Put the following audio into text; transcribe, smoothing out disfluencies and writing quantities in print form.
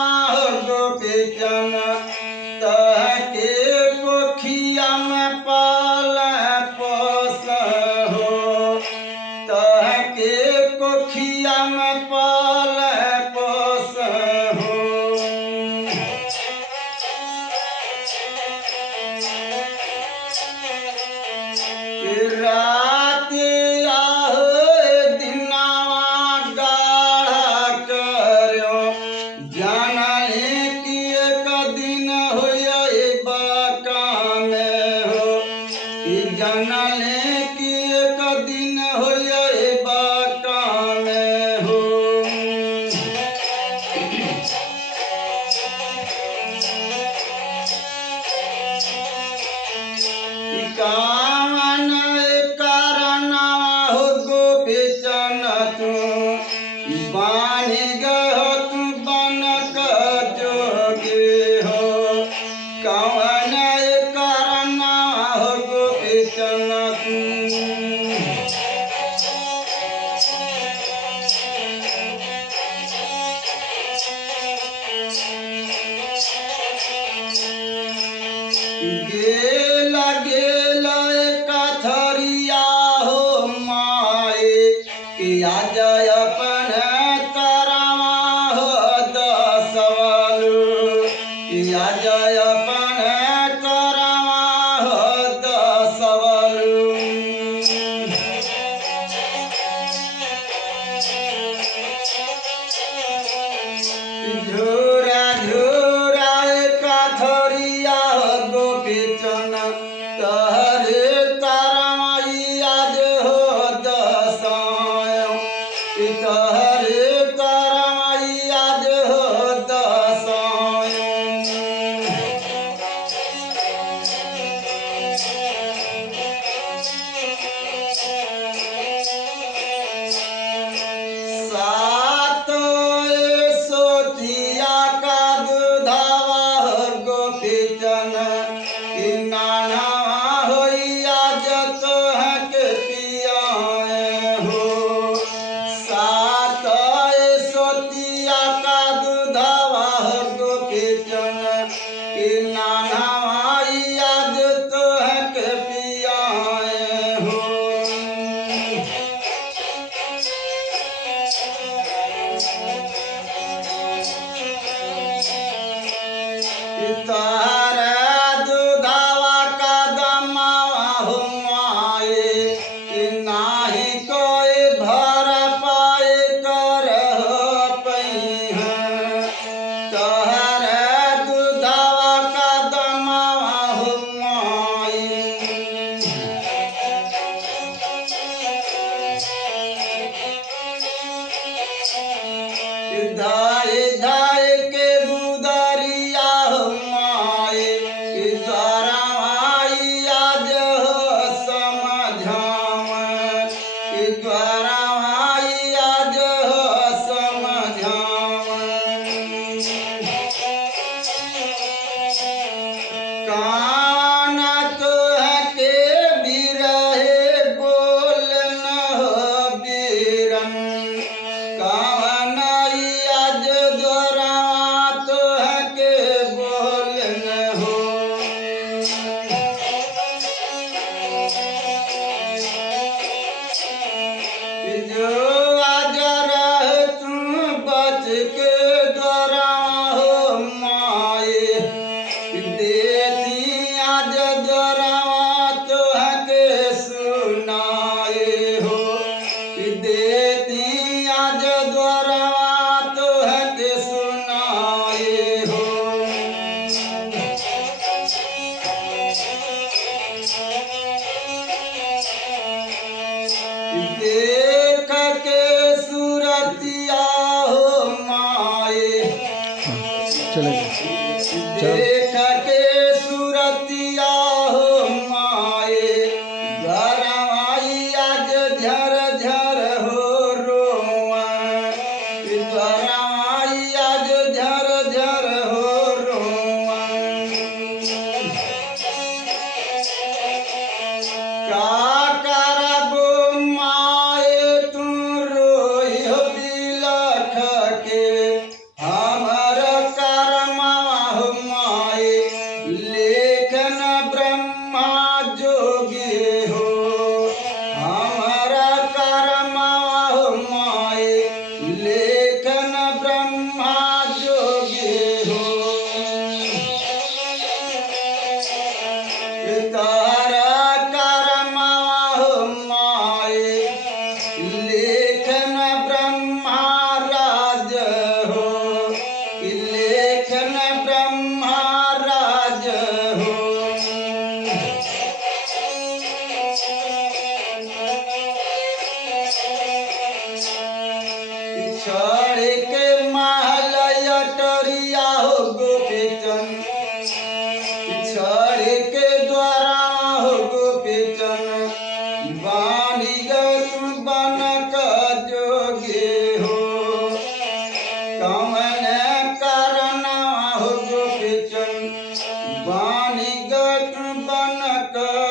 गोपीचन तहके कोखिया में पाल पोस हो, तहके कोखिया में पाल पोस हो। रात आहो दिनावा गाढ़ा करो, जाने की एक दिन होया बाका में हो, जाने की एक दिन होया बाका में हो। कामन कारण हो गोपीचन तू बान गहो तू बनक जोगे हो, कामन कारण हो गोपीचन तू। गेला गेला कथरिया हो माए, किया जय अपन तरवा हो दसवलू, किया जय अपन तरवा हो दसवलू। झूरा झूरा कथरिया गोपीचन तहरे तरमाई आज हो दसाय, तहरे तरमाई आज हो दसाय। सोतिया का दूधावा गोपीचन नाना होइया जत है के पियाए हो, सात सोतिया का दूधावा गोपीचन नाना होइया जत है के पियाए हो। तारा दूधावा का दमावा हो माए, नाही कोई भर पाए कर हो पई है, तारा दूधावा का दमावा हो माए। धाय धाय के दूधरिया हो माए, द्वारा आई आज हो समझाव, द्वारा आई आज हो समझाव। कान तो है के बिरहे बोल न हो बीरन, कावन आज द्वारा तो है के बोल न हो। जो आज रह तू बच के द्वारा हो माए, देती आज द्वारा तो है के सुनाए हो, देती आज द्वारा तो है के सुनाए हो। देख के सूरतिया हो माए, देख के सूरतिया हो माए, घरवाई आज झर झर हो रोआ, घरवाई आज झर झर हो रोआ। का करबो माए तू रोई बिलख के, हमर कर